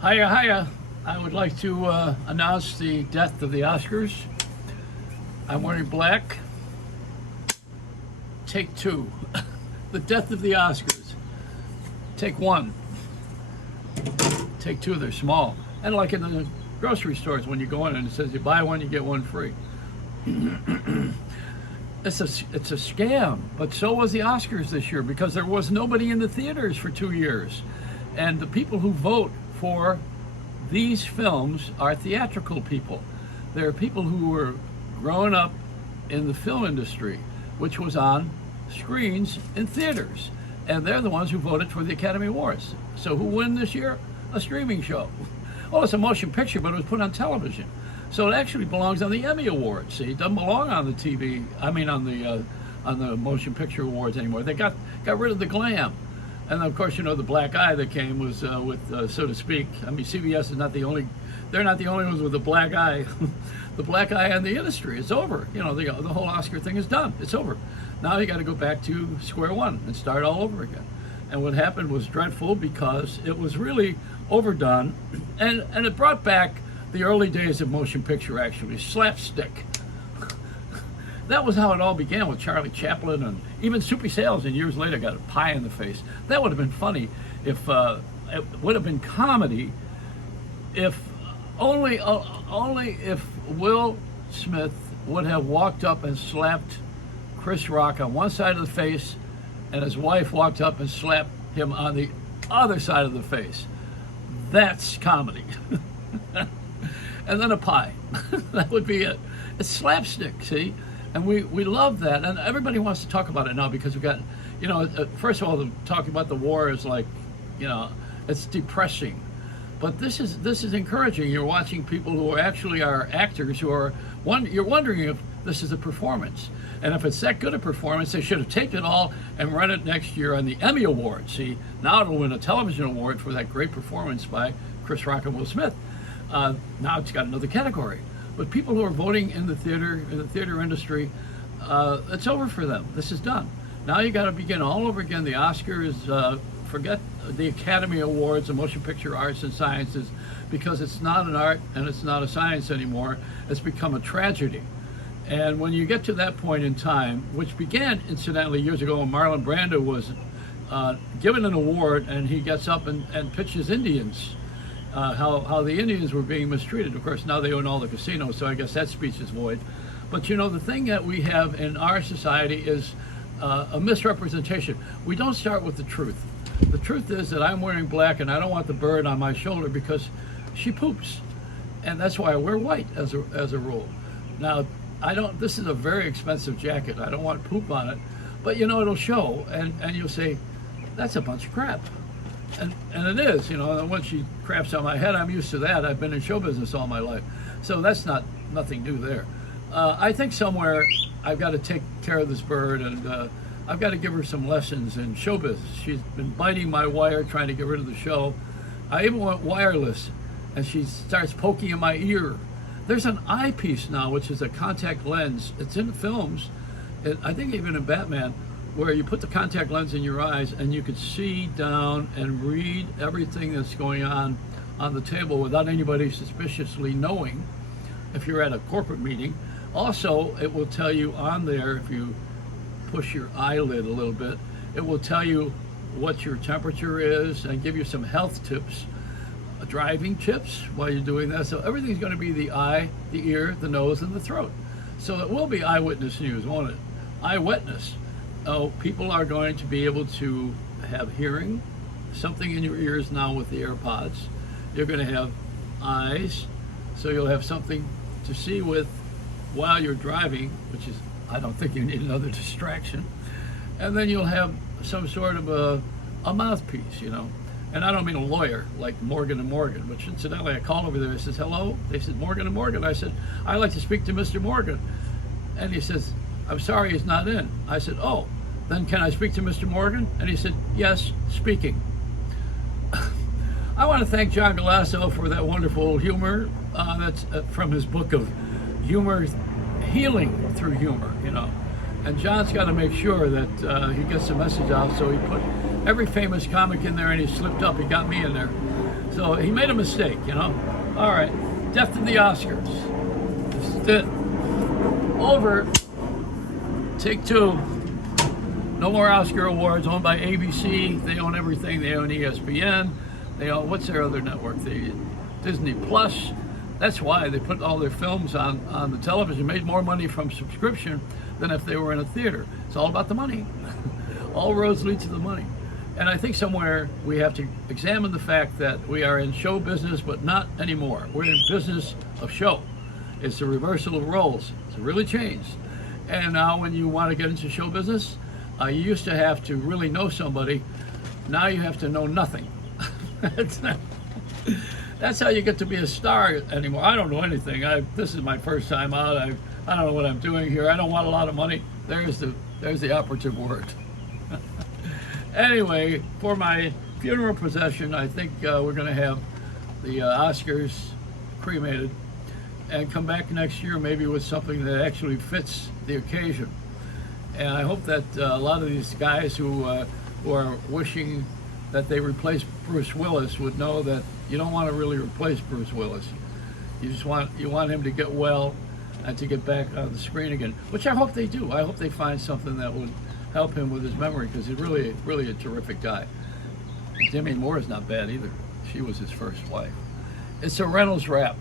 Hiya, hiya. I would like to announce the death of the Oscars. I'm wearing black. Take two. The death of the Oscars. Take one. Take two, they're small. And like in the grocery stores, when you go in and it says you buy one, you get one free. It's a scam, but so was the Oscars this year because there was nobody in the theaters for 2 years. And the people who vote for these films are theatrical people. They're people who were growing up in the film industry, which was on screens in theaters. And they're the ones who voted for the Academy Awards. So who won this year? A streaming show. Oh, it's a motion picture, but it was put on television. So it actually belongs on the Emmy Awards. See, it doesn't belong on the TV. I mean, on the motion picture awards anymore. They got rid of the glam. And of course, you know, the black eye that came was with, so to speak. I mean, CBS is not the only. They're not the only ones with the black eye. The black eye on the industry. It's over. You know, the whole Oscar thing is done. It's over. Now you got to go back to square one and start all over again. And what happened was dreadful because it was really overdone, and it brought back the early days of motion picture, actually, slapstick. That was how it all began with Charlie Chaplin, and even Soupy Sales, and years later got a pie in the face. That would have been funny if, it would have been comedy if only if Will Smith would have walked up and slapped Chris Rock on one side of the face, and his wife walked up and slapped him on the other side of the face. That's comedy. And then a pie. That would be it. It's slapstick, see? And we love that. And everybody wants to talk about it now because we got, you know, first of all, talking about the war is like, you know, it's depressing. But this is encouraging. You're watching people who actually are actors who are, you're wondering if this is a performance. And if it's that good a performance, they should have taken it all and run it next year on the Emmy Awards. See, now it'll win a television award for that great performance by Chris Rock and Will Smith. Now it's got another category. But people who are voting in the theater industry, it's over for them. This is done. Now you got to begin all over again. The Oscars, forget the Academy Awards, the Motion Picture Arts and Sciences, because it's not an art and it's not a science anymore. It's become a tragedy. And when you get to that point in time, which began incidentally years ago when Marlon Brando was given an award and he gets up and pitches Indians, how the Indians were being mistreated. Of course, now they own all the casinos, so I guess that speech is void. But you know, the thing that we have in our society is a misrepresentation. We don't start with the truth. The truth is that I'm wearing black and I don't want the bird on my shoulder because she poops. And that's why I wear white as a rule. Now, this is a very expensive jacket. I don't want poop on it. But you know, it'll show and you'll say, that's a bunch of crap. And it is, you know, and when she craps on my head, I'm used to that. I've been in show business all my life. So that's nothing new there. I think somewhere I've got to take care of this bird and I've got to give her some lessons in show business. She's been biting my wire trying to get rid of the show. I even went wireless and she starts poking in my ear. There's an eyepiece now, which is a contact lens. It's in films, I think even in Batman, where you put the contact lens in your eyes and you could see down and read everything that's going on the table without anybody suspiciously knowing if you're at a corporate meeting. Also, it will tell you on there, if you push your eyelid a little bit, it will tell you what your temperature is and give you some health tips, driving tips while you're doing that. So everything's going to be the eye, the ear, the nose, and the throat. So it will be eyewitness news, won't it? Eyewitness. Oh, people are going to be able to have hearing, something in your ears now with the AirPods. You're going to have eyes, so you'll have something to see with while you're driving, which is, I don't think you need another distraction. And then you'll have some sort of a mouthpiece, you know. And I don't mean a lawyer like Morgan & Morgan, which incidentally I called over there. He says, hello? They said, Morgan & Morgan. I said, I'd like to speak to Mr. Morgan. And he says, I'm sorry, he's not in. I said, oh, then can I speak to Mr. Morgan? And he said, yes, speaking. I want to thank John Galasso for that wonderful humor. That's from his book of humor, healing through humor, you know. And John's got to make sure that he gets the message out, so he put every famous comic in there and he slipped up. He got me in there. So he made a mistake, you know. All right, death to the Oscars. This is it. Over. Take two. No more Oscar awards owned by ABC. They own everything. They own ESPN. They own, what's their other network? Disney Plus. That's why they put all their films on the television, made more money from subscription than if they were in a theater. It's all about the money. All roads lead to the money. And I think somewhere we have to examine the fact that we are in show business, but not anymore. We're in business of show. It's the reversal of roles. It's really changed. And now when you want to get into show business, you used to have to really know somebody. Now you have to know nothing. That's how you get to be a star anymore. I don't know anything. This is my first time out. I don't know what I'm doing here. I don't want a lot of money. There's the operative word. Anyway, for my funeral procession, I think we're going to have the Oscars cremated and come back next year maybe with something that actually fits the occasion. And I hope that a lot of these guys who are wishing that they replace Bruce Willis would know that you don't want to really replace Bruce Willis. You just want him to get well and to get back on the screen again, which I hope they do. I hope they find something that would help him with his memory, because he's really a terrific guy. Demi Moore is not bad either. She was his first wife. It's a Reynolds wrap.